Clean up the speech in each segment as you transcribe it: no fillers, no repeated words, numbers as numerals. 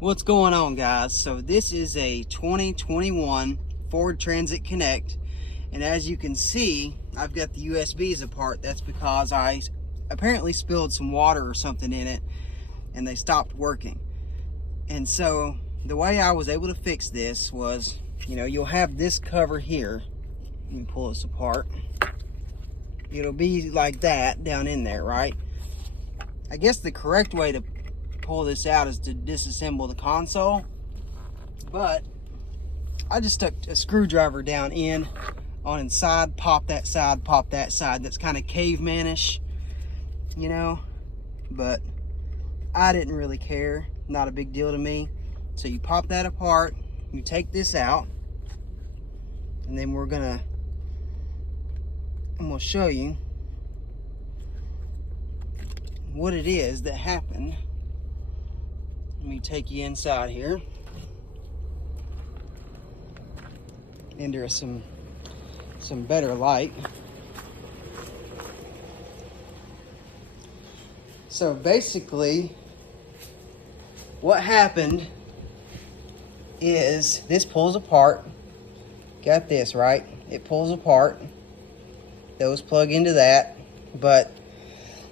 What's going on, guys? So this is a 2021 Ford Transit Connect, and as you can see, I've got the USBs apart. That's because I apparently spilled some water or something in it and they stopped working. And so the way I was able to fix this was, you'll have this cover here. Let me pull this apart. It'll be like that down in there, right? I guess the correct way to pull this out is to disassemble the console, but I just stuck a screwdriver down in on inside, pop that side, pop that side. That's kind of cavemanish, but I didn't really care. Not a big deal to me. So you pop that apart, you take this out, and then I'm gonna show you what it is that happened. Let me take you inside here into some better light. So basically what happened is this pulls apart. Got this, right? It pulls apart. Those plug into that. But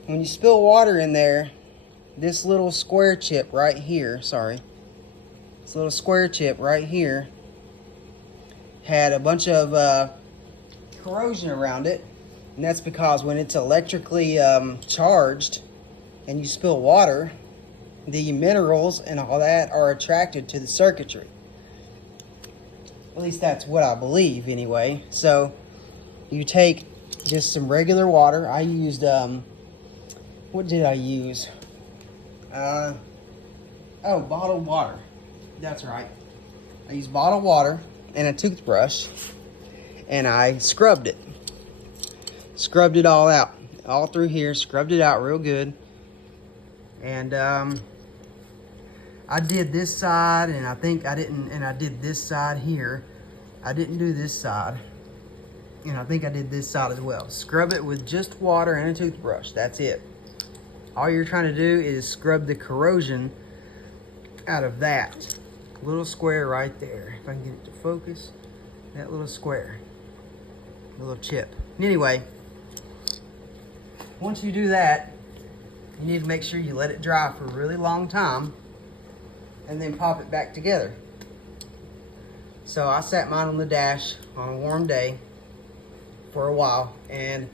when you spill water in there, this little square chip right here, this little square chip right here had a bunch of corrosion around it. And that's because when it's electrically charged and you spill water, the minerals and all that are attracted to the circuitry. At least that's what I believe anyway. So you take just some regular water. I used, what did I use? Bottled water. That's right. I used bottled water and a toothbrush, and I scrubbed it. Scrubbed it all out. All through here, scrubbed it out real good. And I did this side, and I think I didn't, and I did this side here. I didn't do this side. And I think I did this side as well. Scrub it with just water and a toothbrush. That's it. All you're trying to do is scrub the corrosion out of that little square right there. If I can get it to focus, that little square, little chip. Anyway, once you do that, you need to make sure you let it dry for a really long time and then pop it back together. So I sat mine on the dash on a warm day for a while, and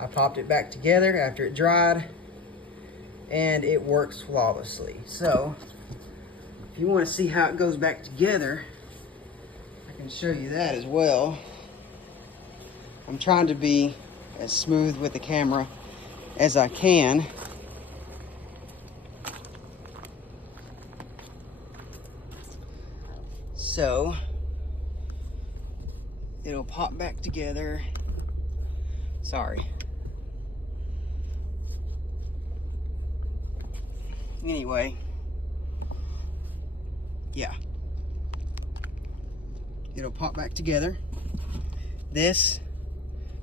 I popped it back together after it dried, and it works flawlessly. So if you want to see how it goes back together, I can show you that as well. I'm trying to be as smooth with the camera as I can. So it'll pop back together. Sorry. Anyway, yeah, it'll pop back together. This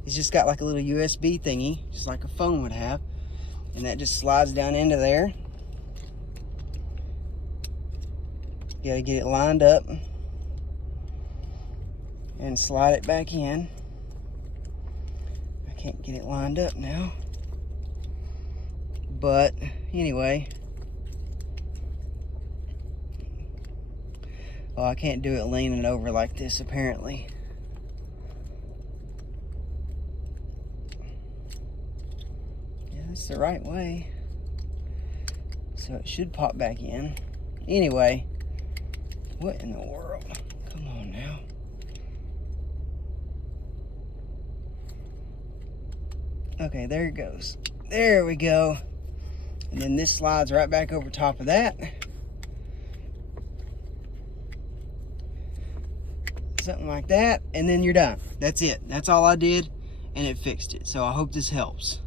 is just got like a little USB thingy, just like a phone would have, and that just slides down into there. You gotta get it lined up and slide it back in. I can't get it lined up now, but anyway. Well, I can't do it leaning over like this, apparently. Yeah, that's the right way. So it should pop back in. Anyway, what in the world? Come on now. Okay, there it goes. There we go. And then this slides right back over top of that. Something like that, and then you're done. That's it. That's all I did, and it fixed it. So I hope this helps.